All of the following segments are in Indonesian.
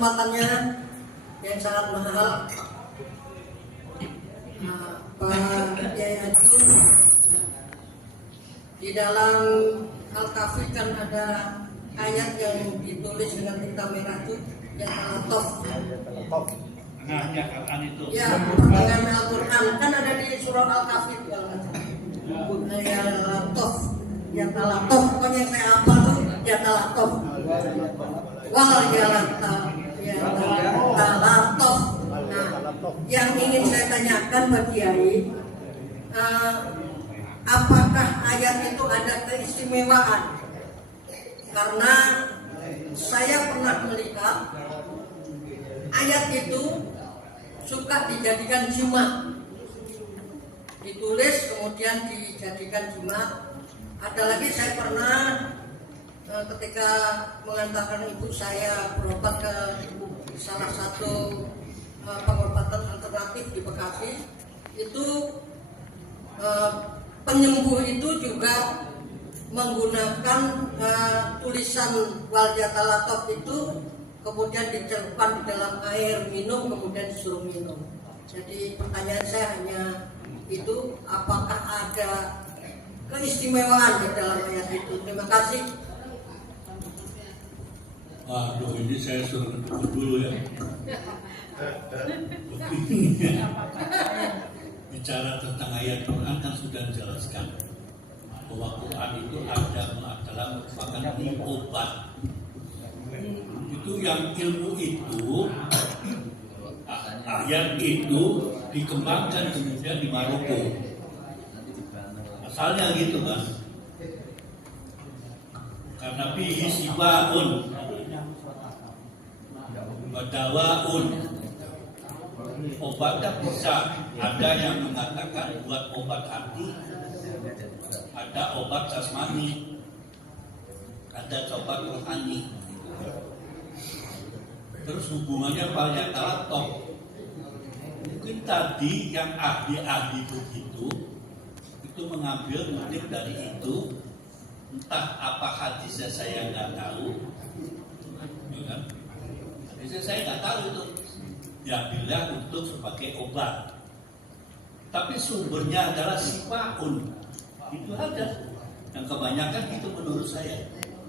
kesempatannya yang sangat mahal. Pak Kiai Haji, di dalam Al-Kahfi kan ada ayat yang ditulis dengan tinta merah itu yang Al-Tof. Nah, ya Al-Quran itu. Ya, pertengahan Al-Quran kan ada di surah Al-Kahfi itu. Ya Al-Tof, ya Al-Tof, pokoknya yang saya apa tuh ya Al-Tof. Wal ya Al-Tof. Nah, yang ingin saya tanyakan Pak Kiai, apakah ayat itu ada keistimewaan? Karena saya pernah melihat ayat itu suka dijadikan jimat, ditulis kemudian dijadikan jimat. Ada lagi saya pernah ketika mengantarkan ibu saya berobat ke salah satu pengobatan alternatif di Bekasi, itu penyembuh itu juga menggunakan tulisan wal yatalataf itu, kemudian dicelupkan di dalam air minum, kemudian disuruh minum. Jadi pertanyaan saya hanya itu, apakah ada keistimewaan di dalam ayat itu? Terima kasih. Waduh, ini saya suruh dulu ya. Bicara tentang ayat Quran kan sudah dijelaskan bahwa Quran itu adalah merupakan obat. Itu yang ilmu itu, ayat itu dikembangkan kemudian di Maroko. Asalnya gitu kan. Karena bihi sibaun badawaun, obatnya bisa. Ada yang mengatakan buat obat hati, ada obat jasmani, ada obat rohani. Terus hubungannya banyak talatok. Mungkin tadi yang ahli-ahli begitu itu mengambil motif dari itu, entah apa hadisnya saya nggak tahu, ya kan? Hadisnya saya nggak tahu itu. Ya bilang untuk sebagai obat, tapi sumbernya adalah sifaun. Itu ada. Yang kebanyakan itu menurut saya.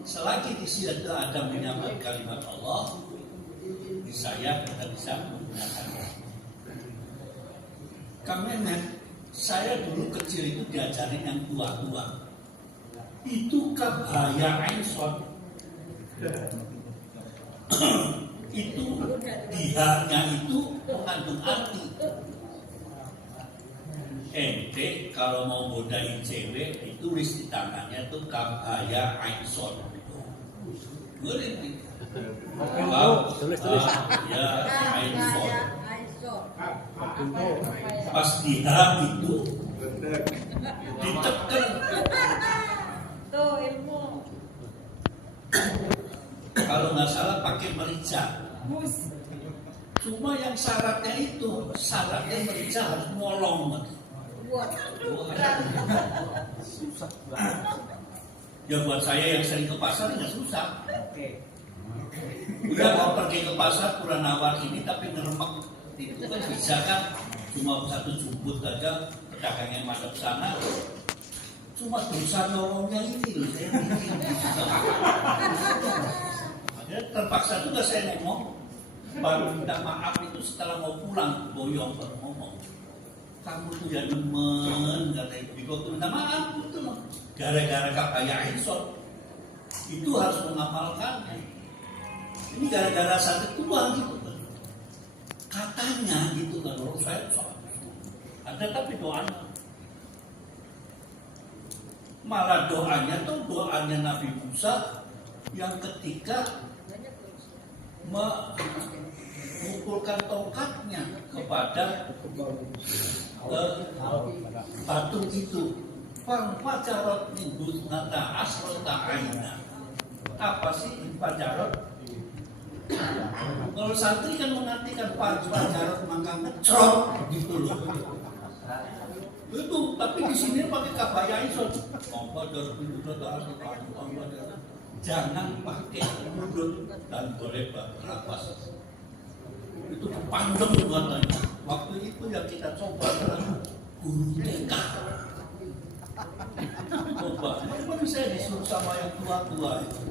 Selagi di situ ada menyambut kalimat Allah, di saya kita bisa menggunakannya. Karena saya dulu kecil itu diajarin yang tua-tua. Itu kabaya ainson. Itu dihanya itu mengandung arti. Ente kalau mau godain cewek ditulis di tangannya tuh kabaya ainson. Ngeri. Tulis. Ya ainson. Pas dia itu ditekan. Tuh ilmu. Kalau nggak salah pakai merica. Cuma yang syaratnya merica harus molong. Susah. Ya buat saya yang sering ke pasar nggak susah. Udah mau pergi ke pasar kurang nawar ini tapi ngeremek itu kan bisa kan, cuma satu jumput aja pedagang yang masuk sana. Cuma dosa nolongnya ini loh saya bikin. Terpaksa juga saya ngomong, baru minta maaf itu setelah mau pulang, boyong baru ngomong, kamu tuh ya demen, kata ibu tuh minta maaf, itu loh, gara-gara kabaya ainson, itu harus mengamalkannya. Ini gara-gara satu tuang gitu kan, katanya gitu kan, kalau saya ada tapi doanya, malah doanya tuh doanya Nabi Musa yang ketika mengumpulkan tongkatnya kepada batu itu, pacarot nimbus nata asrota aina. Apa sih pacarot? Kalau santri kan mengartikan pacarot maka ngecrot gitu loh. Itu tapi di sini pakai kabaya iso. jangan pakai mulut dan boleh bernapas. Itu panjang katanya. Waktu itu yang kita coba adalah guru TK. Coba, memang saya disuruh sama yang tua-tua itu.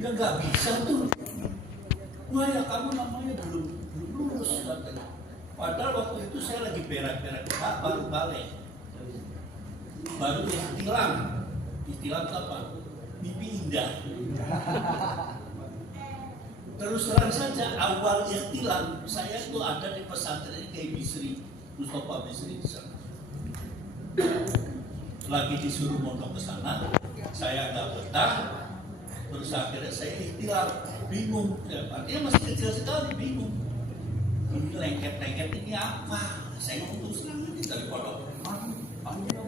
Ya nggak bisa tuh. Wah ya kamu namanya belum lulus katanya. Padahal waktu itu saya lagi berak-berak baru balik. Baru istilah apa? Mimpi indah. Terus terang saja awal ikhtilam saya itu ada di pesantren Kiai Bisri, Mustafa Bisri di sana. Lagi disuruh mondok ke sana, saya nggak betah. Terus akhirnya saya ikhtilam, bingung. Ya, artinya masih kecil sekali, bingung. Ini lengket-lengket ini apa? Saya ngomong terus terang aja dari pondok.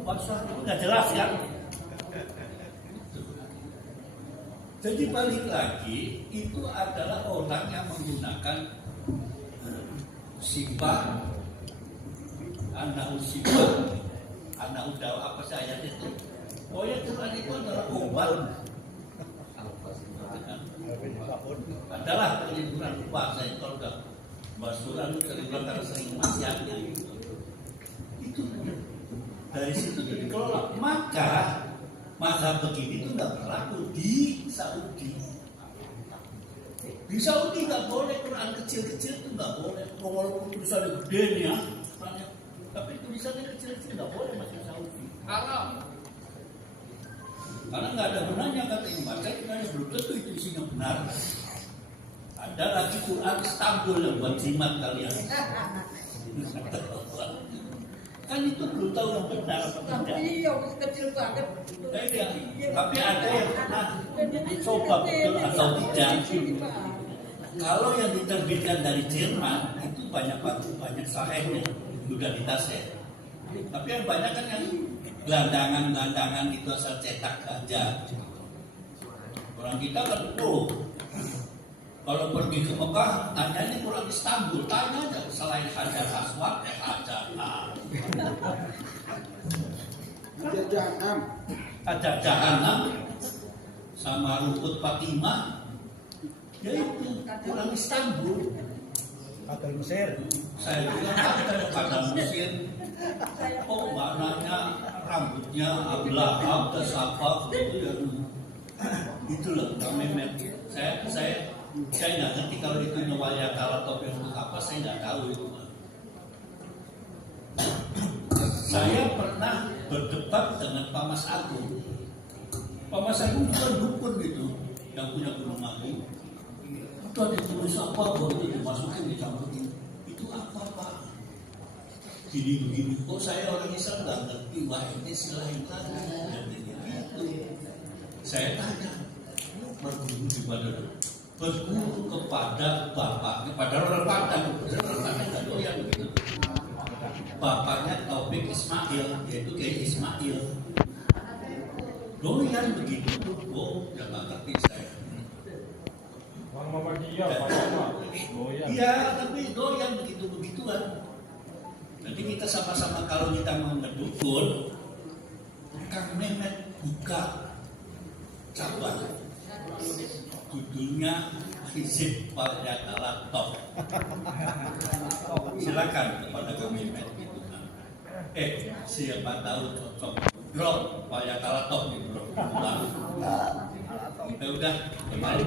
Bahasa itu nggak jelas ya. Jadi balik lagi, itu adalah orang yang menggunakan sifat, anak udah apa saya itu. Oh ya Quran itu adalah obat. Adalah perlindungan puasa itu kalau udah bahas Quran terlibat karena sering maksiatnya. Itu dari situ dikelola. Maka mazhab begini itu nggak berlaku di Saudi. Di Saudi nggak boleh Quran kecil-kecil itu nggak boleh. Walaupun tulisannya gede ya, tapi tulisannya kecil-kecil nggak boleh masuk Saudi. Haram. Karena nggak ada gunanya kata ini. Makanya kita belum tentu itu isinya benar. Ada lagi Quran Istanbul yang buat jimat kalian. Kan itu belum tahu yang benar apa tidak. Iya, kecil banget. Tapi ada yang pernah coba betul atau tidak. Kalau yang diterbitkan dari Jerman itu banyak sahihnya, sudah ditasih. Tapi yang banyak kan yang gelandangan itu asal cetak aja. Orang kita kan kalau pergi ke Mekah, tanya ini Quran Istanbul, tanya aja selain Hajar Aswad, Hajar Jahanam sama Rukut Fatimah, yaitu Quran Istanbul. Padahal Mesir. Saya bilang ada pada Mesir. Oh maknanya rambutnya Ablahab dan siapa itu ya. Itulah Memet. Saya nggak ngerti kalau itu Nawaya Talatop yang untuk apa, saya nggak tahu itu. Saya pernah berdebat dengan Pak Mas Agung. Pak Mas Agung bukan dukun gitu, yang punya Gunung Agung. Itu ada tulis apa, baru itu dimasukin, dicampurin. Itu apa Pak? Gini-begini. Kok saya orang Islam nggak ngerti? Wah ini selain lagi. Gitu. Saya tanya, berguru kepada bapaknya, pada orang Padang nggak doyan begitu. Bapaknya Taufik Ismail, yaitu Kiai Ismail. Doyan begitu tuh, ya nggak ngerti saya. Iya, tapi doyan begitu-begituan. Jadi kita sama-sama kalau kita mau ngedukun, Kang Mehmet buka cabang. Judulnya Hizib Waljatalatop. Silakan kepada kami gitu. Siapa tahu cocok. Drop Waljatalatop gitu. Udah kembali.